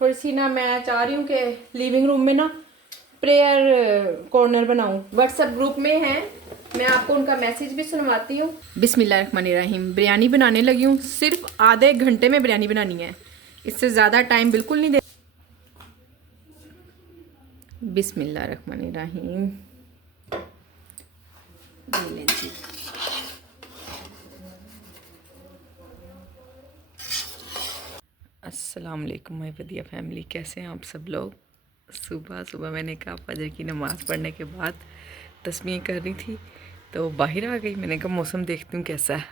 थोड़ी सी ना मैं चाह रही हूँ कि लिविंग रूम में ना प्रेयर कॉर्नर बनाऊँ। व्हाट्सएप ग्रुप में है, मैं आपको उनका मैसेज भी सुनवाती हूँ। बिस्मिल्लाहिर्रहमानिर्रहीम। बिरयानी बनाने लगी हूँ, सिर्फ आधे घंटे में बिरयानी बनानी है, इससे ज़्यादा टाइम बिल्कुल नहीं दे। बिस्मिल्लाहिर्रहमानिर्रहीम। ये लें जी। अस्सलाम वालेकुम माय वदिया फैमिली, कैसे हैं आप सब लोग। सुबह सुबह मैंने कहा फजर की नमाज़ पढ़ने के बाद तस्बीह कर रही थी तो बाहर आ गई। मैंने कहा मौसम देखती हूँ कैसा है।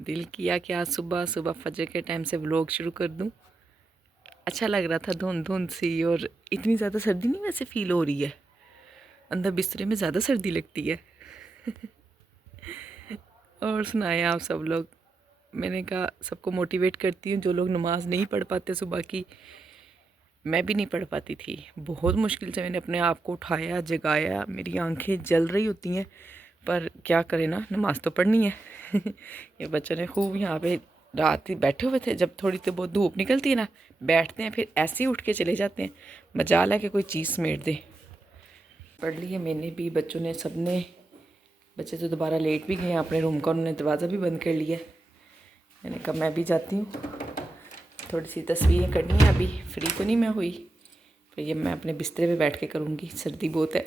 दिल किया कि आज सुबह सुबह फजर के टाइम से व्लॉग शुरू कर दूँ। अच्छा लग रहा था, धुंध धुंध सी, और इतनी ज़्यादा सर्दी नहीं वैसे फ़ील हो रही है। अंदर बिस्तरे में ज़्यादा सर्दी लगती है। और सुनाए आप सब लोग। मैंने कहा सबको मोटिवेट करती हूँ, जो लोग नमाज़ नहीं पढ़ पाते सुबह की। मैं भी नहीं पढ़ पाती थी, बहुत मुश्किल से मैंने अपने आप को उठाया, जगाया। मेरी आंखें जल रही होती हैं, पर क्या करें ना, नमाज़ तो पढ़नी है। ये बच्चों ने खूब यहाँ पे रात ही बैठे हुए थे। जब थोड़ी तो बहुत धूप निकलती है ना, बैठते हैं, फिर ऐसे ही उठ के चले जाते हैं। मजाल है कि कोई चीज़ समेट दे। पढ़ ली है मैंने भी, बच्चों ने, सब ने। बच्चे तो दोबारा लेट भी गए अपने रूम का, उन्होंने दरवाज़ा भी बंद कर लिया। मैंने कहा मैं भी जाती हूँ, थोड़ी सी तस्वीरें करनी है। अभी फ्री तो नहीं मैं हुई, फिर ये मैं अपने बिस्तरे पे बैठ के करूँगी, सर्दी बहुत है।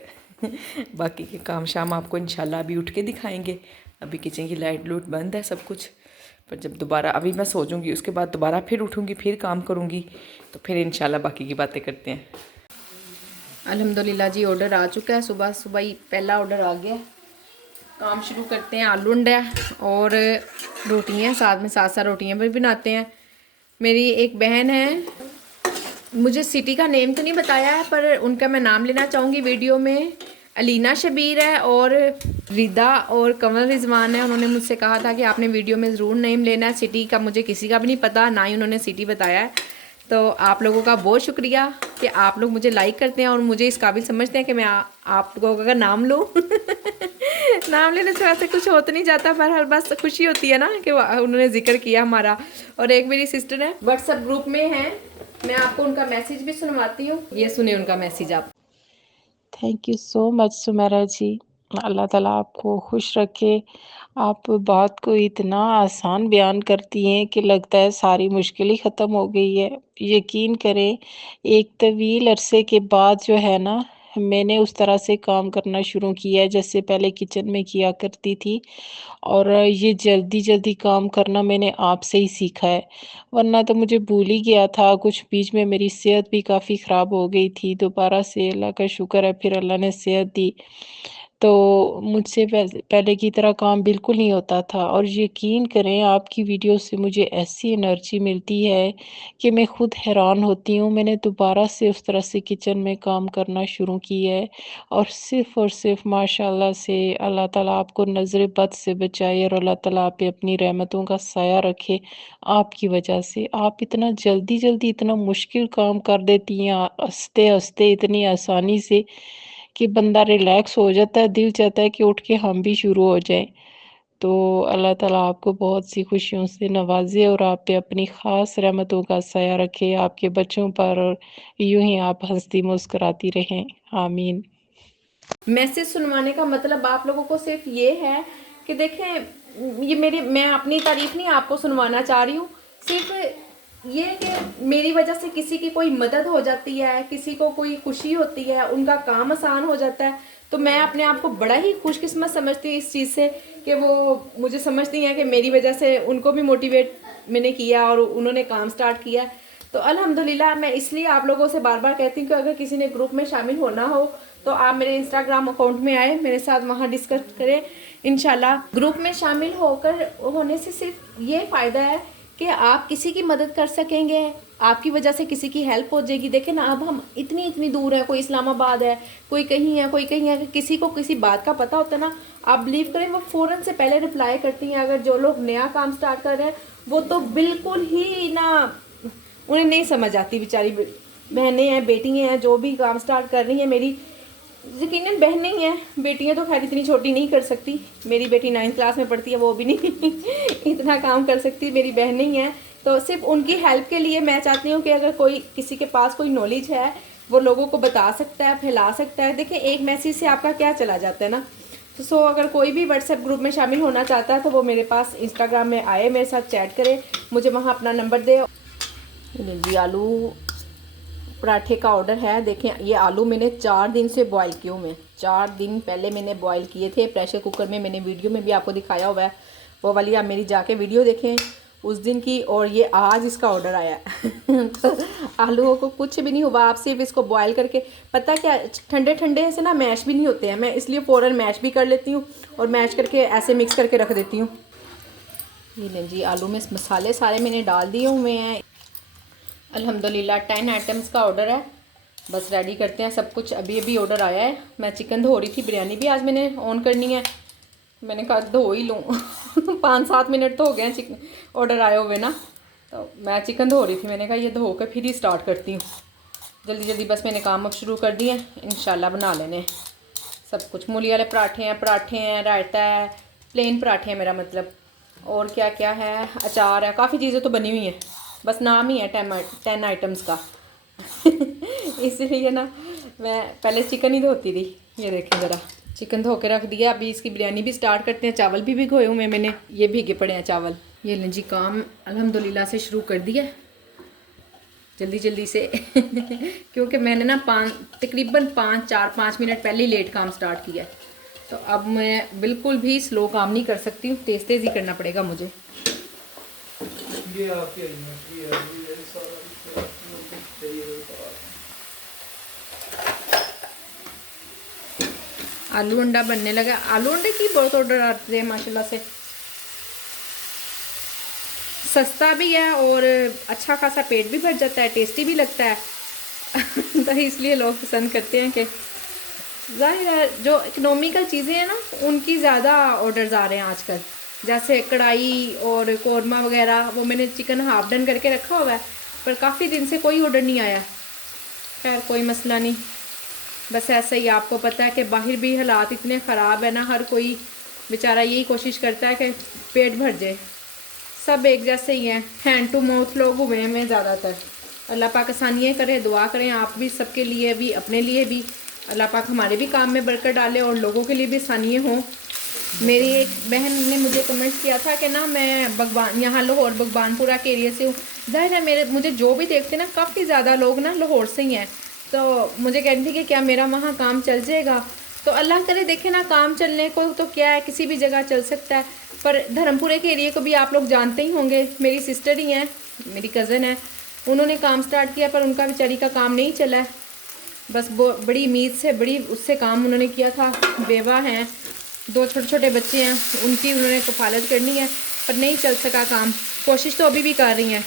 बाकी के काम शाम आपको इंशाल्लाह अभी उठ के दिखाएंगे। अभी किचन की लाइट लूट बंद है सब कुछ, पर जब दोबारा अभी मैं सो जाऊँगी, उसके बाद दोबारा फिर उठूँगी, फिर काम करूँगी, तो फिर इंशाल्लाह बाकी की बातें करते हैं। अल्हम्दुलिल्लाह जी, ऑर्डर आ चुका है। सुबह सुबह ही पहला ऑर्डर आ गया। काम शुरू करते हैं। आलू अंडा और रोटियाँ, साथ में साथ साथ रोटियाँ भी बनाते हैं। मेरी एक बहन है, मुझे सिटी का नेम तो नहीं बताया है, पर उनका मैं नाम लेना चाहूँगी वीडियो में। अलीना शबीर है और रिदा और कमल रिजवान है। उन्होंने मुझसे कहा था कि आपने वीडियो में ज़रूर नेम लेना है। सिटी का मुझे किसी का भी नहीं पता, ना ही उन्होंने सिटी बताया है। तो आप लोगों का बहुत शुक्रिया कि आप लोग मुझे लाइक करते हैं और मुझे इस काबिल समझते हैं कि मैं आप लोगों का नाम लूँ। नाम लेने से वैसे कुछ हो तो नहीं जाता, पर हर बस खुशी होती है ना कि उन्होंने जिक्र किया हमारा। और एक मेरी सिस्टर है, व्हाट्सएप ग्रुप में है, मैं आपको उनका मैसेज भी सुनवाती हूँ। ये सुने उनका मैसेज आप। Thank you so much Sumera ji. Allah Taala आपको खुश रखे। आप बात को इतना आसान बयान करती हैं कि लगता है सारी मुश्किल ही ख़त्म हो गई है। यकीन करें, एक तवील अरसे के बाद जो है ना, मैंने उस तरह से काम करना शुरू किया है जैसे पहले किचन में किया करती थी। और ये जल्दी-जल्दी काम करना मैंने आपसे ही सीखा है, वरना तो मुझे भूल ही गया था। कुछ बीच में मेरी सेहत भी काफ़ी ख़राब हो गई थी, दोबारा से अल्लाह का शुक्र है फिर अल्लाह ने सेहत दी। तो मुझसे पहले की तरह काम बिल्कुल नहीं होता था, और यकीन करें आपकी वीडियो से मुझे ऐसी एनर्जी मिलती है कि मैं खुद हैरान होती हूँ। मैंने दोबारा से उस तरह से किचन में काम करना शुरू किया है, और सिर्फ़ माशाअल्लाह से अल्लाह ताला आपको नज़र बद से बचाए और अल्लाह ताला आप पे अपनी रहमतों का साया रखे। आपकी वजह से आप इतना जल्दी-जल्दी इतना मुश्किल काम कर देती हैं, हँसते-हँसते इतनी आसानी से कि बंदा रिलैक्स हो जाता है, दिल चाहता है कि उठ के हम भी शुरू हो जाएँ। तो अल्लाह ताला आपको बहुत सी खुशियों से नवाज़े और आप पे अपनी ख़ास रहमतों का साया रखे, आपके बच्चों पर, और यूँ ही आप हँसती मुस्कुराती रहें। आमीन। मैसेज सुनवाने का मतलब आप लोगों को सिर्फ ये है कि देखें, ये मेरी, मैं अपनी तारीफ नहीं आपको सुनवाना चाह रही हूँ, सिर्फ ये कि मेरी वजह से किसी की कोई मदद हो जाती है, किसी को कोई खुशी होती है, उनका काम आसान हो जाता है, तो मैं अपने आप को बड़ा ही खुशकिस्मत समझती हूँ इस चीज़ से कि वो मुझे समझती हैं कि मेरी वजह से उनको भी मोटिवेट मैंने किया और उन्होंने काम स्टार्ट किया। तो अल्हम्दुलिल्लाह, मैं इसलिए आप लोगों से बार बार कहती हूँ कि अगर किसी ने ग्रुप में शामिल होना हो तो आप मेरे इंस्टाग्राम अकाउंट में आए, मेरे साथ वहाँ डिस्कस करें इंशाल्लाह। ग्रुप में शामिल होने से सिर्फ ये फ़ायदा है कि आप किसी की मदद कर सकेंगे, आपकी वजह से किसी की हेल्प हो जाएगी। देखें ना, अब हम इतनी इतनी दूर है, कोई इस्लामाबाद है, कोई कहीं है, कोई कहीं है। अगर किसी को किसी बात का पता होता है ना, आप बिलीव करें, वो फ़ौरन से पहले रिप्लाई करती हैं। अगर जो लोग नया काम स्टार्ट कर रहे हैं, वो तो बिल्कुल ही ना, उन्हें नहीं समझ आती। बेचारी बहनें हैं, बेटियाँ हैं, जो भी काम स्टार्ट कर रही हैं, मेरी यकीनन बहनें ही हैं, बेटियाँ तो खैर इतनी छोटी नहीं कर सकती। मेरी बेटी 9th क्लास में पढ़ती है, वो भी नहीं इतना काम कर सकती। मेरी बहनें ही हैं तो सिर्फ उनकी हेल्प के लिए मैं चाहती हूँ कि अगर कोई किसी के पास कोई नॉलेज है वो लोगों को बता सकता है, फैला सकता है। देखिए एक मैसेज से आपका क्या चला जाता है ना। तो सो अगर कोई भी व्हाट्सएप ग्रुप में शामिल होना चाहता है तो वो मेरे पास इंस्टाग्राम में आए, मेरे साथ चैट करे, मुझे वहाँ अपना नंबर दे। जी आलू पराठे का ऑर्डर है। देखें ये आलू मैंने 4 दिन से बॉईल किए हुए हैं। 4 दिन पहले मैंने बॉईल किए थे प्रेशर कुकर में, मैंने वीडियो में भी आपको दिखाया हुआ है, वो वाली आप मेरी जाके वीडियो देखें उस दिन की। और ये आज इसका ऑर्डर आया है तो आलूओं को कुछ भी नहीं हुआ, आप सिर्फ इसको बॉयल करके, पता क्या ठंडे ठंडे से ना मैश भी नहीं होते हैं, मैं इसलिए फ़ौरन मैश भी कर लेती हूँ और मैश करके ऐसे मिक्स करके रख देती हूँ। ये लें जी आलू में मसाले सारे मैंने डाल दिए हुए हैं। अल्हम्दुलिल्लाह 10 आइटम्स का ऑर्डर है, बस रेडी करते हैं सब कुछ। अभी अभी ऑर्डर आया है। मैं चिकन धो रही थी, बिरयानी भी आज मैंने ऑन करनी है, मैंने कहा धो ही लूँ 5-7 मिनट तो हो गए हैं चिकन ऑर्डर आए हुए ना, तो मैं चिकन धो रही थी, मैंने कहा ये धो कर फिर ही स्टार्ट करती हूँ। जल्दी जल्दी बस मैंने काम अब शुरू कर दिए, इंशाल्लाह बना लेने सब कुछ। मूली वाले पराठे हैं, रायता है, प्लेन पराठे हैं मेरा मतलब, और क्या क्या है, अचार है, काफ़ी चीज़ें तो बनी हुई हैं, बस नाम ही है 10 आइटम्स का इसलिए ना मैं पहले चिकन ही धोती थी। ये देखें ज़रा चिकन धो के रख दिया, अभी इसकी बिरयानी भी स्टार्ट करते हैं। चावल भी भिगोए हुए मैंने, ये भीगे पड़े हैं चावल। ये लें जी काम अल्हम्दुलिल्लाह से शुरू कर दिया जल्दी जल्दी से क्योंकि मैंने ना तकरीबन 5 मिनट पहले ही लेट काम स्टार्ट किया है, तो अब मैं बिल्कुल भी स्लो काम नहीं कर सकती हूँ, तेज़ तेज़ ही करना पड़ेगा मुझे। आलू अंडा बनने लगा। आलू अंडे की बहुत ऑर्डर आते हैं माशाल्लाह से, सस्ता भी है और अच्छा खासा पेट भी भर जाता है, टेस्टी भी लगता है तो इसलिए लोग पसंद करते हैं कि जाहिर है जो इकोनॉमिकल चीज़ें हैं ना उनकी ज़्यादा ऑर्डर्स आ रहे हैं आजकल। जैसे कढ़ाई और कौरमा वगैरह, वो मैंने चिकन हाफ डन करके रखा हुआ है पर काफ़ी दिन से कोई ऑर्डर नहीं आया। खैर कोई मसला नहीं, बस ऐसा ही आपको पता है कि बाहर भी हालात इतने ख़राब है ना, हर कोई बेचारा यही कोशिश करता है कि पेट भर जाए। सब एक जैसे ही हैं, हैंड टू माउथ लोग हुए हैं ज़्यादातर। अल्लाह पाक आसानियाँ करे, दुआ करें आप भी, सबके लिए भी, अपने लिए भी। अल्लाह पाक हमारे भी काम में बरकत डाले और लोगों के लिए भी आसानियाँ हों। मेरी एक बहन ने मुझे कमेंट किया था कि ना मैं यहाँ लाहौर बगबानपुरा के एरिया से हूँ। जाहिर है मुझे जो भी देखते ना काफ़ी ज़्यादा लोग ना लाहौर से ही हैं, तो मुझे कह रही थी कि क्या मेरा वहाँ काम चल जाएगा। तो अल्लाह करे देखे ना, काम चलने को तो क्या है, किसी भी जगह चल सकता है। पर धर्मपुरे के एरिए को भी आप लोग जानते ही होंगे, मेरी सिस्टर ही हैं, मेरी कज़न है, उन्होंने काम स्टार्ट किया पर उनका बेचारी का काम नहीं चला है। बस बड़ी उम्मीद से बड़ी उससे काम उन्होंने किया था, बेवा हैं, 2 छोटे छोटे बच्चे हैं, उनकी उन्होंने कफालत करनी है पर नहीं चल सका काम। कोशिश तो अभी भी कर रही हैं,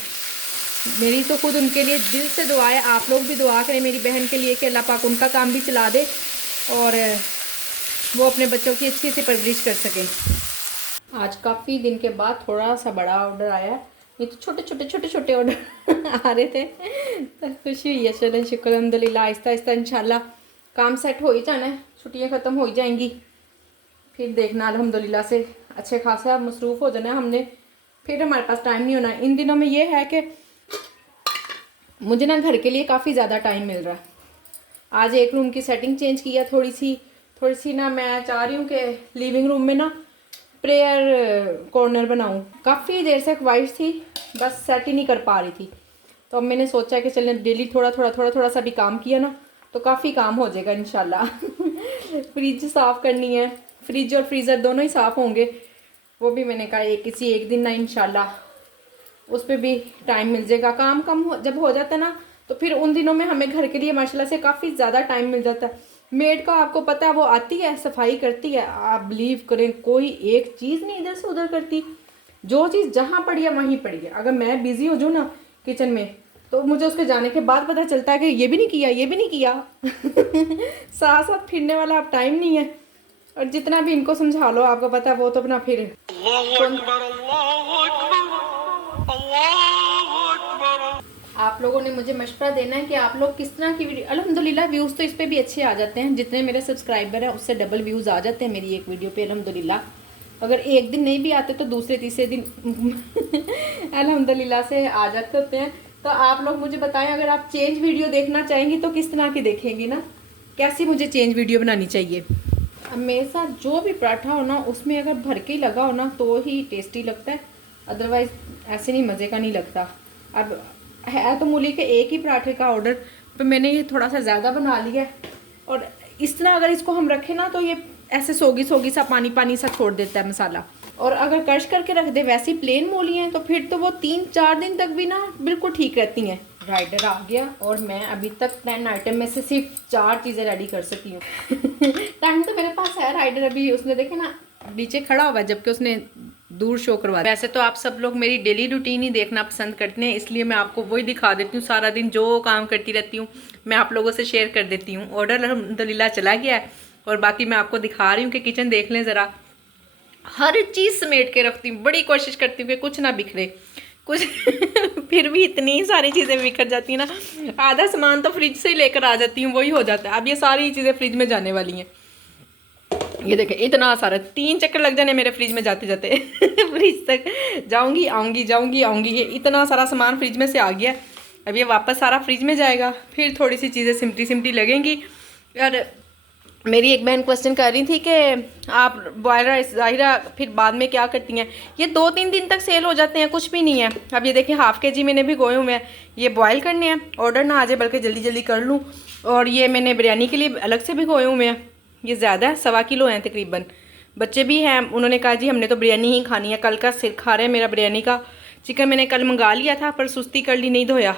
मेरी तो खुद उनके लिए दिल से दुआ है। आप लोग भी दुआ करें मेरी बहन के लिए कि अल्लाह पाक उनका काम भी चला दे और वो अपने बच्चों की अच्छी से परवरिश कर सकें। आज काफ़ी दिन के बाद थोड़ा सा बड़ा ऑर्डर आया है, ये तो छोटे छोटे ऑर्डर आ रहे थे तो खुशी हुई है। चलें शुक्र अल्हम्दुलिल्लाह, आहिस्ता आहिस्ता इंशाल्लाह काम सेट हो ही जाना है, छुट्टियाँ ख़त्म हो ही जाएंगी, फिर देखना अल्हम्दुलिल्लाह से अच्छे खासा मसरूफ़ हो जाना है हमने, फिर हमारे पास टाइम नहीं होना। इन दिनों में ये है कि मुझे ना घर के लिए काफ़ी ज़्यादा टाइम मिल रहा है। आज एक रूम की सेटिंग चेंज किया थोड़ी सी ना, मैं चाह रही हूँ कि लिविंग रूम में ना प्रेयर कॉर्नर बनाऊँ। काफ़ी देर से ख्वाहिश थी, बस सेट ही नहीं कर पा रही थी, तो अब मैंने सोचा कि चलें डेली थोड़ा सा भी काम किया ना तो काफ़ी काम हो जाएगा इंशाल्लाह फ्रिज साफ़ करनी है, फ्रिज और फ्रीज़र दोनों ही साफ़ होंगे, वो भी मैंने कहा किसी एक दिन ना इंशाल्लाह उस पर भी टाइम मिल जाएगा। काम जब हो जाता है ना तो फिर उन दिनों में हमें घर के लिए माशाल्लाह से काफ़ी ज़्यादा टाइम मिल जाता है। मेड का आपको पता है वो आती है, सफाई करती है, आप बिलीव करें कोई एक चीज़ नहीं इधर से उधर करती, जो चीज़ जहाँ पड़ी है वहीं पड़ी है। अगर मैं बिज़ी हो जाऊँ ना किचन में तो मुझे उसके जाने के बाद पता चलता है कि ये भी नहीं किया साथ साथ फिरने वाला अब टाइम नहीं है, और जितना भी इनको समझा लो आपको पता है वो तो अपना फिर आप लोगों ने मुझे मशवरा देना है कि आप लोग किस तरह की वीडियो। अल्हम्दुलिल्लाह व्यूज़ तो इस पर भी अच्छे आ जाते हैं, जितने मेरे सब्सक्राइबर हैं उससे डबल व्यूज़ आ जाते हैं मेरी एक वीडियो पे अल्हम्दुलिल्लाह। अगर एक दिन नहीं भी आते तो दूसरे तीसरे दिन अल्हम्दुलिल्लाह से आ जाते होते हैं। तो आप लोग मुझे बताएं, अगर आप चेंज वीडियो देखना चाहेंगी तो किस तरह की देखेंगी ना, कैसी मुझे चेंज वीडियो बनानी चाहिए। अब मेरे साथ जो भी पराठा हो ना, उसमें अगर भर के ही लगा हो ना तो ही टेस्टी लगता है, अदरवाइज ऐसे नहीं, मज़े का नहीं लगता। अब है तो मूली के एक ही पराठे का ऑर्डर, पर मैंने ये थोड़ा सा ज़्यादा बना लिया है। और इस तरह अगर इसको हम रखें ना तो ये ऐसे सोगी सोगी सा पानी पानी सा छोड़ देता है मसाला। और अगर क्रश करके रख दे, वैसी प्लेन मूली हैं, तो फिर तो वो 3-4 दिन तक भी ना बिल्कुल ठीक रहती हैं। राइडर आ गया और मैं अभी तक 10 आइटम में से सिर्फ 4 चीज़ें रेडी कर सकी हूँ। टाइम तो मेरे पास है, राइडर अभी उसने देखे ना नीचे खड़ा हुआ है, जबकि उसने दूर शो करवा। वैसे तो आप सब लोग मेरी डेली रूटीन ही देखना पसंद करते हैं, इसलिए मैं आपको वही दिखा देती हूँ। सारा दिन जो काम करती रहती हूँ मैं आप लोगों से शेयर कर देती हूँ। ऑर्डर अल्हम्दुलिल्लाह चला गया है और बाकी मैं आपको दिखा रही हूँ कि किचन देख लें ज़रा। हर चीज़ समेट के रखती हूँ, बड़ी कोशिश करती हूँ कि कुछ ना बिखरे कुछ। फिर भी इतनी सारी चीज़ें बिखर जाती हैं ना, आधा सामान तो फ्रिज से ही लेकर आ जाती हूँ, वही हो जाता है। अब ये सारी चीज़ें फ्रिज में जाने वाली हैं। ये देखें इतना सारा, 3 चक्कर लग जाने मेरे फ्रिज में जाते जाते। फ्रिज तक जाऊंगी आऊंगी जाऊंगी आऊंगी, ये इतना सारा सामान फ्रिज में से आ गया। अब ये वापस सारा फ्रिज में जाएगा, फिर थोड़ी सी चीज़ें सिमटी सिमटी लगेंगी। और मेरी एक बहन क्वेश्चन कर रही थी कि आप बॉयल राइस ज़ाहिरा फिर बाद में क्या करती हैं। ये 2-3 दिन तक सेल हो जाते हैं, कुछ भी नहीं है। अब ये देखिए ½ kg मैंने भी गोए हुए हैं, ये बॉयल करने हैं, ऑर्डर ना आ जाए बल्कि जल्दी जल्दी कर लूँ। और ये मैंने बिरयानी के लिए अलग से भी गोए हुए हैं, ये ज़्यादा है, 1.25 किलो हैं तकरीबन। बच्चे भी हैं, उन्होंने कहा जी हमने तो बिरयानी ही खानी है। कल का सिर खा रहे हैं मेरा बिरयानी का। चिकन मैंने कल मंगा लिया था पर सुस्ती कर ली, नहीं धोया,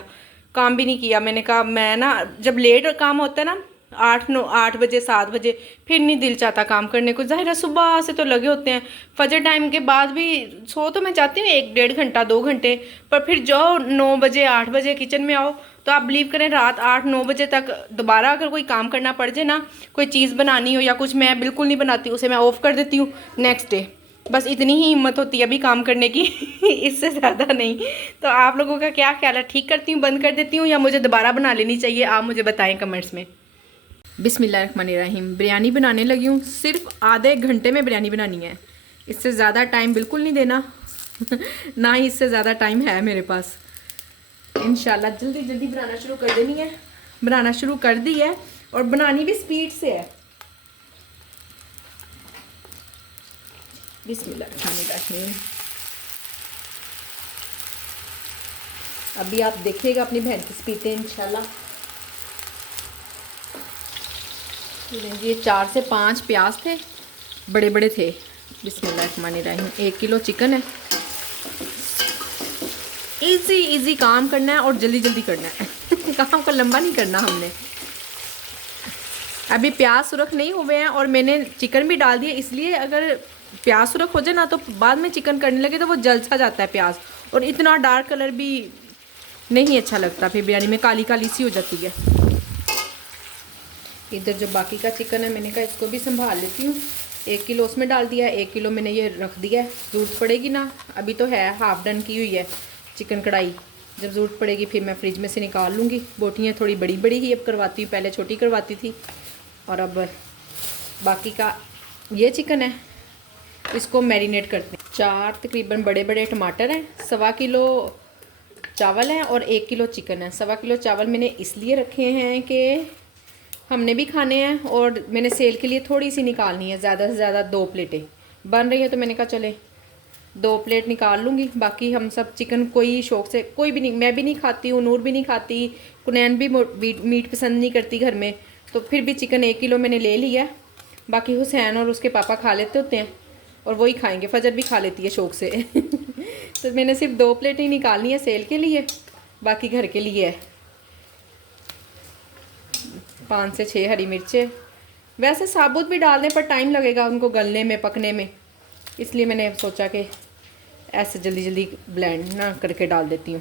काम भी नहीं किया। मैंने कहा मैं ना, जब लेट काम होता है ना 8 बजे 7 बजे, फिर नहीं दिल चाहता काम करने को। ज़ाहिर है सुबह से तो लगे होते हैं, फजर टाइम के बाद भी सो तो मैं चाहती हूँ 1-1.5 घंटा 2 घंटे, पर फिर जाओ 9 बजे 8 बजे किचन में आओ तो आप बिलीव करें रात 8-9 बजे तक दोबारा अगर कोई काम करना पड़ जाए ना, कोई चीज़ बनानी हो या कुछ, मैं बिल्कुल नहीं बनाती, उसे मैं ऑफ़ कर देती हूँ नेक्स्ट डे। बस इतनी ही हिम्मत होती है अभी काम करने की। इससे ज़्यादा नहीं। तो आप लोगों का क्या ख्याल है, ठीक करती हूँ, बंद कर देती हूँ, या मुझे दोबारा बना लेनी चाहिए? आप मुझे बताएं कमेंट्स में। बिस्मिल्लाहिर्रहमानिर्रहीम, बिरयानी बनाने लगी हूँ। सिर्फ आधे घंटे में बिरयानी बनानी है, इससे ज़्यादा टाइम बिल्कुल नहीं देना। ना ही इससे ज़्यादा टाइम है मेरे पास। इंशाल्लाह जल्दी जल्दी बनाना शुरू कर देनी है। बनाना शुरू कर दी है और बनानी भी स्पीड से है। बिस्मिल्लाहिर्रहमानिर्रहीम। अभी आप देखिएगा अपनी बहन की स्पीड है इंशाल्लाह। ये 4 से 5 प्याज थे, बड़े बड़े थे। बिस्मिल्लाहिर्रहमानिर्रहीम। 1 किलो चिकन है। इजी काम करना है और जल्दी जल्दी करना है। काम को लंबा नहीं करना हमने। अभी प्याज सुरख नहीं हुए हैं और मैंने चिकन भी डाल दिया, इसलिए अगर प्याज सुरख हो जाए ना तो बाद में चिकन करने लगे तो वो जल सा जाता है प्याज, और इतना डार्क कलर भी नहीं अच्छा लगता, फिर बिरयानी में काली काली सी हो जाती है। इधर जो बाकी का चिकन है मैंने कहा इसको भी संभाल लेती हूँ। 1 किलो उसमें डाल दिया, 1 किलो मैंने ये रख दिया है, ज़रूरत पड़ेगी ना। अभी तो है हाफ डन की हुई है चिकन कढ़ाई, जब ज़रूरत पड़ेगी फिर मैं फ्रिज में से निकाल लूँगी। बोटियाँ थोड़ी बड़ी बड़ी ही अब करवाती हूँ, पहले छोटी करवाती थी। और अब बाकी का ये चिकन है, इसको मैरिनेट करते हैं। 4 तकरीबन बड़े बड़े टमाटर हैं, 1.25 किलो चावल हैं और 1 किलो चिकन है। 1.25 किलो चावल मैंने इसलिए रखे हैं कि हमने भी खाने हैं और मैंने सेल के लिए थोड़ी सी निकालनी है, ज़्यादा से ज़्यादा 2 प्लेटें बन रही है, तो मैंने कहा चले 2 प्लेट निकाल लूँगी। बाकी हम सब चिकन कोई शौक़ से, कोई भी नहीं, मैं भी नहीं खाती हूँ, नूर भी नहीं खाती, कुनैन भी मीट पसंद नहीं करती घर में, तो फिर भी चिकन 1 किलो मैंने ले लिया। बाकी हुसैन और उसके पापा खा लेते होते हैं और वही खाएंगे, फजर भी खा लेती है शौक़ से। तो मैंने सिर्फ 2 प्लेटें ही निकालनी है सेल के लिए, बाकी घर के लिए है। 5 से 6 हरी मिर्चें, वैसे साबुत भी डाल दें पर टाइम लगेगा उनको गलने में, पकने में, इसलिए मैंने सोचा कि ऐसे जल्दी जल्दी ब्लेंड ना करके डाल देती हूँ।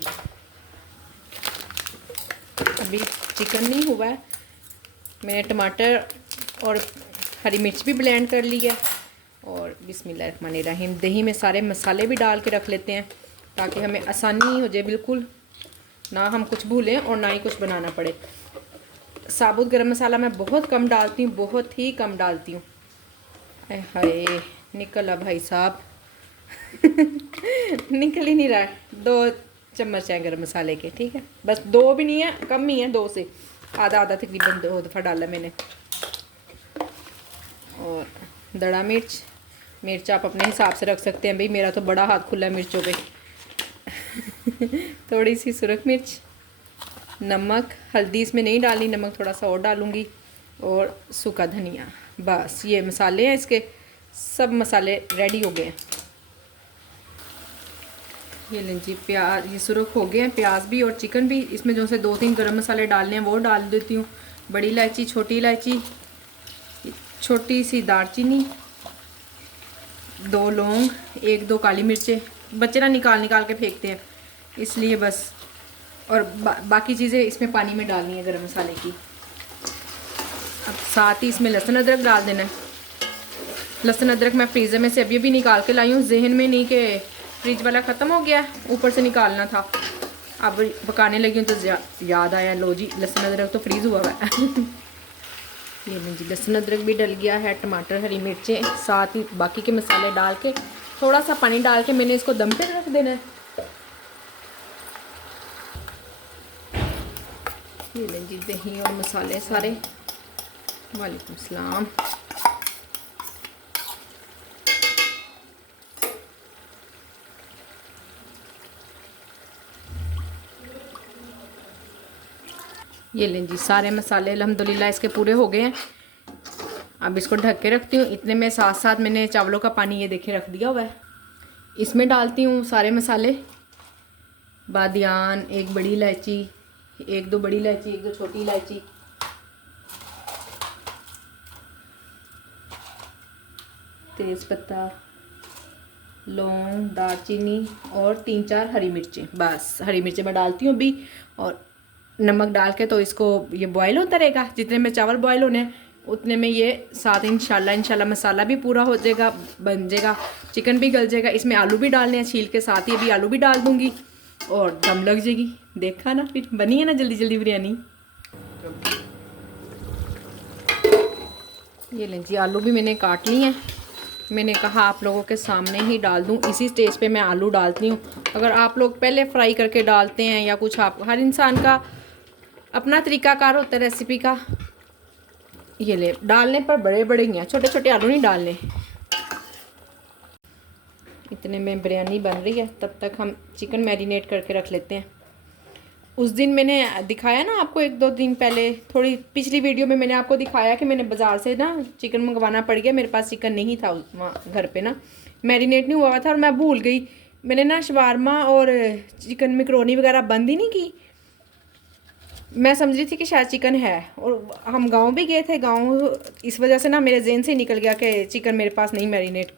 अभी चिकन नहीं हुआ है, मैंने टमाटर और हरी मिर्च भी ब्लेंड कर ली है। और बिस्मिल्लाहिर्रहमानिर्रहीम, दही में सारे मसाले भी डाल के रख लेते हैं ताकि हमें आसानी हो जाए, बिल्कुल ना हम कुछ भूलें और ना ही कुछ बनाना पड़े। साबुत गरम मसाला मैं बहुत कम डालती हूँ, बहुत ही कम डालती हूँ। हाय निकला भाई साहब। निकल ही नहीं रहा। 2 चम्मच है गरम मसाले के, ठीक है, बस 2 भी नहीं है, कम ही है, 2 से आधा आधा तकरीबन 2 दफ़ा डाला मैंने। और दड़ा मिर्च, मिर्च आप अपने हिसाब से रख सकते हैं भाई, मेरा तो बड़ा हाथ खुला है मिर्चों पे। थोड़ी सी सुरख मिर्च, नमक, हल्दी इसमें नहीं डालनी, नमक थोड़ा सा और डालूँगी, और सूखा धनिया। बस ये मसाले हैं इसके, सब मसाले रेडी हो गए हैं। ये लें जी प्याज, ये सुरख हो गए हैं प्याज भी और चिकन भी। इसमें जो से 2-3 गरम मसाले डालने हैं वो डाल देती हूँ। बड़ी इलायची, छोटी इलायची, छोटी सी दालचीनी, 2 लौंग, 1-2 काली मिर्चें। बच्चे ना निकाल के फेंकते हैं, इसलिए बस। और बाकी चीज़ें इसमें पानी में डालनी है गरम मसाले की। अब साथ ही इसमें लहसुन अदरक डाल देना है। लहसुन अदरक मैं फ्रीज़र में से अभी भी निकाल के लाई हूँ, जहन में नहीं कि फ्रिज वाला ख़त्म हो गया, ऊपर से निकालना था। अब पकाने लगी हूँ तो याद आया, लो जी लहसुन अदरक तो फ्रीज़ हुआ है। ये जी लहसुन अदरक भी डल गया है, टमाटर, हरी मिर्चें, साथ ही बाकी के मसाले डाल के थोड़ा सा पानी डाल के मैंने इसको दम पे रख देना है। ये लें जी दही और मसाले सारे। वालेकुम सलाम। ये लें जी सारे मसाले अल्हम्दुलिल्लाह इसके पूरे हो गए हैं। अब इसको ढक के रखती हूँ। इतने में साथ साथ मैंने चावलों का पानी ये देखे रख दिया हुआ है। इसमें डालती हूँ सारे मसाले। बादियान, 1 बड़ी इलायची, 1-2 बड़ी इलायची, 1-2 छोटी इलायची, तेज़पत्ता, लौंग, दालचीनी और 3-4 हरी मिर्चें। बस हरी मिर्चें मैं डालती हूँ अभी। और नमक डाल के तो इसको ये बॉयल होता रहेगा। जितने में चावल बॉयल होने हैं उतने में ये साथ इंशाल्लाह मसाला भी पूरा हो जाएगा, बन जाएगा, चिकन भी गल जाएगा। इसमें आलू भी डालने हैं छील के, साथ ही अभी आलू भी डाल दूँगी और दम लग जाएगी। देखा ना, फिर बनी है ना जल्दी जल्दी बिरयानी। ये लें जी आलू भी मैंने काट ली हैं। मैंने कहा आप लोगों के सामने ही डाल दूं, इसी स्टेज पे मैं आलू डालती हूँ। अगर आप लोग पहले फ्राई करके डालते हैं या कुछ, आप हर इंसान का अपना तरीकाकार होता है रेसिपी का। ये ले डालने पर बड़े बड़े ही हैं, छोटे छोटे आलू नहीं डालने। इतने में बिरयानी बन रही है, तब तक हम चिकन मैरिनेट करके रख लेते हैं। उस दिन मैंने दिखाया ना आपको 1-2 दिन पहले, थोड़ी पिछली वीडियो में मैंने आपको दिखाया कि मैंने बाज़ार से ना चिकन मंगवाना पड़ गया। मेरे पास चिकन नहीं था वहाँ घर पे ना, मैरिनेट नहीं हुआ था और मैं भूल गई। मैंने ना शवारमा और चिकन मैकरोनी वगैरह बंद ही नहीं की। मैं समझ रही थी कि शायद चिकन है, और हम गांव भी गए थे। गांव इस वजह से ना मेरे जेहन से निकल गया कि चिकन मेरे पास नहीं मैरिनेट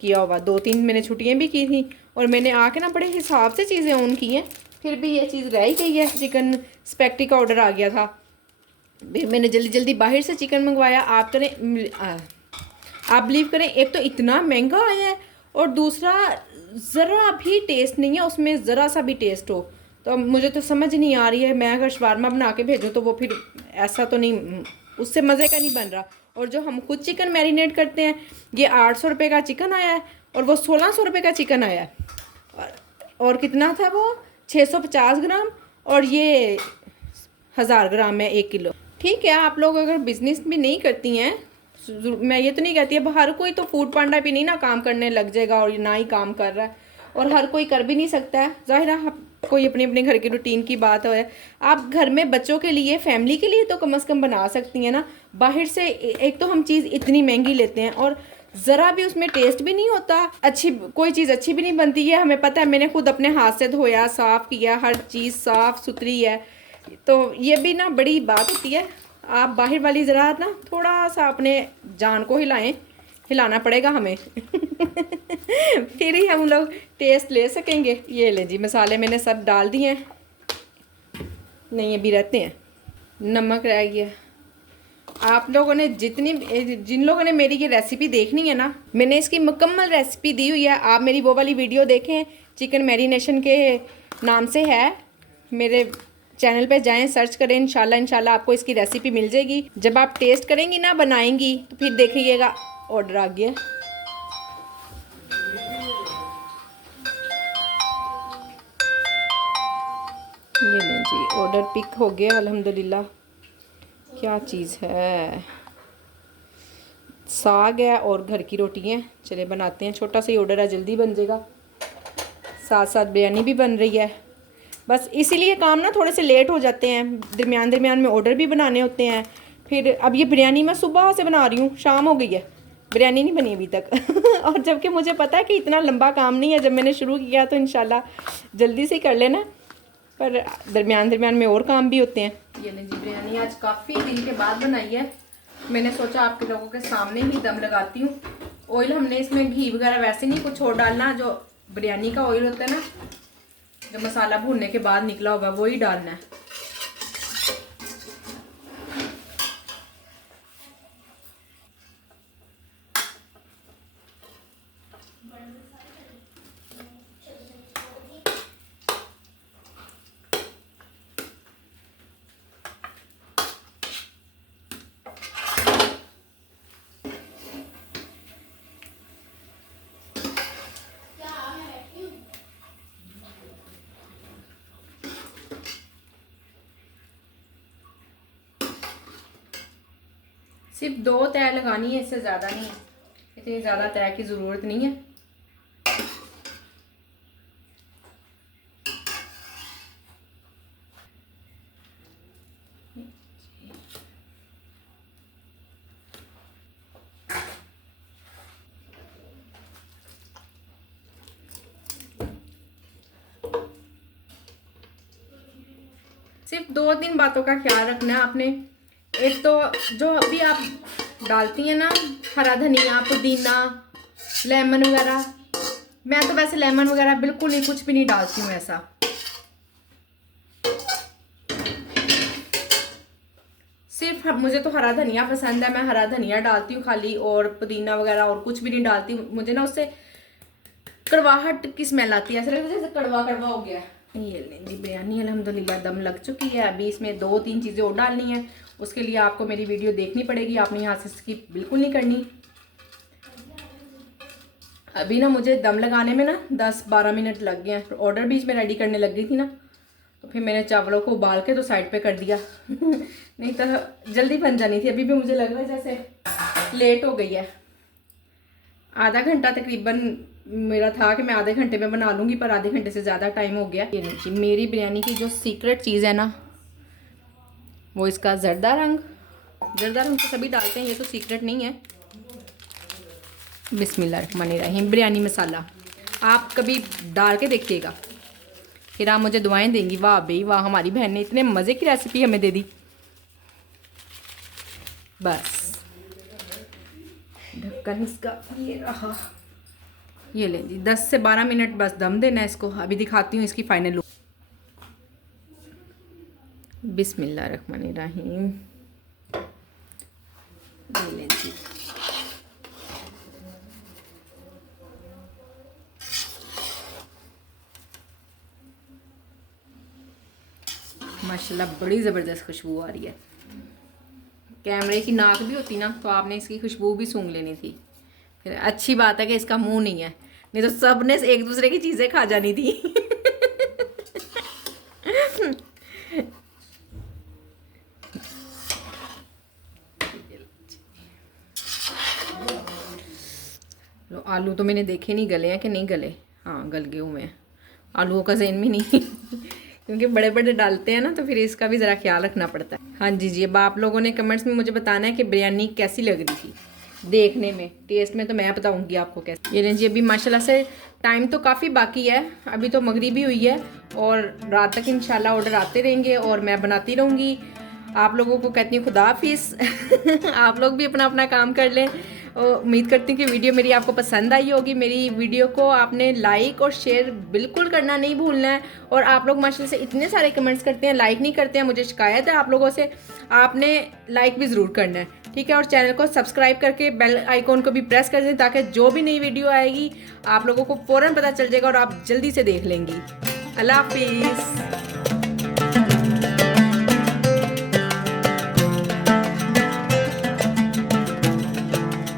किया हुआ। 2-3 मैंने छुट्टियां भी की थी और मैंने आके ना बड़े हिसाब से चीज़ें ऑन की हैं, फिर भी ये चीज़ रह ही गई है। चिकन स्पैगेटी का ऑर्डर आ गया था, फिर मैंने जल्दी जल्दी बाहर से चिकन मंगवाया। आप बिलीव करें, एक तो इतना महंगा आया है और दूसरा ज़रा भी टेस्ट नहीं है उसमें, ज़रा सा भी टेस्ट हो तो अब मुझे तो समझ नहीं आ रही है। मैं अगर शवारमा बना के भेजूँ तो वो फिर ऐसा तो नहीं, उससे मज़े का नहीं बन रहा। और जो हम खुद चिकन मैरिनेट करते हैं, ये 800 रुपये का चिकन आया है और वो 1600 रुपये का चिकन आया है। और कितना था वो, 650 ग्राम, और ये 1000 ग्राम है 1 किलो। ठीक है, आप लोग अगर बिज़नेस भी नहीं करती हैं, मैं ये तो नहीं कहती अब हर कोई तो फूड पांडा भी नहीं ना काम करने लग जाएगा और ना ही काम कर रहा है, और हर कोई कर भी नहीं सकता है। ज़ाहिर है कोई अपने अपने घर की रूटीन की बात है। आप घर में बच्चों के लिए, फैमिली के लिए तो कम से कम बना सकती हैं ना। बाहर से एक तो हम चीज़ इतनी महंगी लेते हैं और ज़रा भी उसमें टेस्ट भी नहीं होता, अच्छी कोई चीज़ अच्छी भी नहीं बनती है। हमें पता है, मैंने खुद अपने हाथ से धोया, साफ़ किया, हर चीज़ साफ़ सुथरी है। तो ये भी ना बड़ी बात होती है। आप बाहर वाली ज़रा ना थोड़ा सा अपने जान को हिलाना पड़ेगा हमें। फिर ही हम लोग टेस्ट ले सकेंगे। ये ले जी मसाले मैंने सब डाल दिए हैं, नहीं अभी रहते हैं। नमक रह गया। आप लोगों ने जिन लोगों ने मेरी ये रेसिपी देखनी है ना, मैंने इसकी मुकम्मल रेसिपी दी हुई है। आप मेरी वो वाली वीडियो देखें, चिकन मैरिनेशन के नाम से है, मेरे चैनल पे जाएं, सर्च करें, इंशाल्लाह आपको इसकी रेसिपी मिल जाएगी। जब आप टेस्ट करेंगी ना, बनाएंगी, तो फिर देखिएगा ऑर्डर आ गया। जी, ऑर्डर पिक हो गया अल्हम्दुलिल्लाह। क्या चीज़ है, साग है और घर की रोटी है। चले बनाते हैं, छोटा सा ही ऑर्डर है, जल्दी बन जाएगा। साथ साथ बिरयानी भी बन रही है। बस इसीलिए काम ना थोड़े से लेट हो जाते हैं, दरमियान दरमियान में ऑर्डर भी बनाने होते हैं। फिर अब ये बिरयानी मैं सुबह से बना रही हूँ, शाम हो गई है, बिरयानी नहीं बनी अभी तक। और जबकि मुझे पता है कि इतना लंबा काम नहीं है, जब मैंने शुरू किया तो इंशाल्लाह जल्दी से कर लेना, पर दरमियान दरमियान में और काम भी होते हैं। ये नहीं जी, बिरयानी आज काफ़ी दिन के बाद बनाई है। मैंने सोचा आपके लोगों के सामने ही दम लगाती हूँ। ऑयल हमने इसमें घी वगैरह वैसे नहीं कुछ और डालना, जो बिरयानी का ऑयल होता है ना, जो मसाला भूनने के बाद निकला होगा वही डालना है। सिर्फ 2 तय लगानी है, इससे ज़्यादा नहीं, इतनी ज़्यादा तय की ज़रूरत नहीं है। सिर्फ 2-3 बातों का ख्याल रखना है आपने। एक तो जो अभी आप डालती हैं ना, हरा धनिया, पुदीना, लेमन वगैरह, मैं तो वैसे लेमन वगैरह बिल्कुल ही कुछ भी नहीं डालती हूँ ऐसा। सिर्फ मुझे तो हरा धनिया पसंद है, मैं हरा धनिया डालती हूँ खाली, और पुदीना वगैरह और कुछ भी नहीं डालती। मुझे ना उससे कड़वाहट की स्मेल आती है, ऐसा लगता है जैसे कड़वा कड़वा हो गया है। ये लेंगी बिरयानी अल्हम्दुलिल्लाह दम लग चुकी है। अभी इसमें 2-3 चीज़ें और डालनी है, उसके लिए आपको मेरी वीडियो देखनी पड़ेगी, आपने यहाँ से स्किप बिल्कुल नहीं करनी। अभी ना मुझे दम लगाने में ना 10-12 मिनट लग गए हैं। ऑर्डर बीच में रेडी करने लग गई थी ना, तो फिर मैंने चावलों को उबाल के तो साइड पे कर दिया। नहीं तो जल्दी बन जानी थी। अभी भी मुझे लग रहा है जैसे लेट हो गई है। आधा घंटा तकरीबन मेरा था कि मैं आधे घंटे में बना लूँगी, पर आधे घंटे से ज़्यादा टाइम हो गया। ये देखिए, मेरी बिरयानी की जो सीक्रेट चीज़ है ना, वो इसका जर्दा रंग। जर्दा रंग तो सभी डालते हैं, ये तो सीक्रेट नहीं है। बिस्मिल्लाहिर्रहमानिर्रहीम। बिरयानी मसाला आप कभी डाल के देखिएगा, फिर आप मुझे दुआएं देंगी, वाह भाई वाह, हमारी बहन ने इतने मज़े की रेसिपी हमें दे दी। बस ढक्कन इसका ये रहा। ये ले जी, 10 से 12 मिनट बस दम देना है इसको। अभी दिखाती हूँ इसकी फाइनल लुक। बिस्मिल्लाहिर्रहमानिर्रहीम। ये ले जी, माशाल्लाह बड़ी ज़बरदस्त खुशबू आ रही है। कैमरे की नाक भी होती ना तो आपने इसकी खुशबू भी सूंघ लेनी थी। फिर अच्छी बात है कि इसका मुंह नहीं है, नहीं तो सब ने एक दूसरे की चीज़ें खा जानी थी। लो, आलू तो मैंने देखे नहीं गले हैं कि नहीं गले। हाँ, गल गए हुए हैं। आलूओं का ज़हन भी नहीं क्योंकि बड़े बड़े डालते हैं ना, तो फिर इसका भी ज़रा ख्याल रखना पड़ता है। हाँ जी जी, अब आप लोगों ने कमेंट्स में मुझे बताना है कि बिरयानी कैसी लग रही थी देखने में। टेस्ट में तो मैं बताऊंगी आपको कैसे। ये लें जी, अभी माशाल्लाह से टाइम तो काफ़ी बाकी है, अभी तो मगरिबी हुई है और रात तक इंशाल्लाह ऑर्डर आते रहेंगे और मैं बनाती रहूँगी। आप लोगों को कहती हूँ खुदा हाफिज़। आप लोग भी अपना अपना काम कर लें। उम्मीद करती हूँ कि वीडियो मेरी आपको पसंद आई होगी। मेरी वीडियो को आपने लाइक और शेयर बिल्कुल करना नहीं भूलना है। और आप लोग माशाल्लाह से इतने सारे कमेंट्स करते हैं, लाइक नहीं करते हैं, मुझे शिकायत है आप लोगों से। आपने लाइक भी ज़रूर करना है, ठीक है। और चैनल को सब्सक्राइब करके बेल आइकॉन को भी प्रेस कर दें, ताकि जो भी नई वीडियो आएगी आप लोगों को फ़ौरन पता चल जाएगा और आप जल्दी से देख लेंगी। अल्लाह हाफिज़।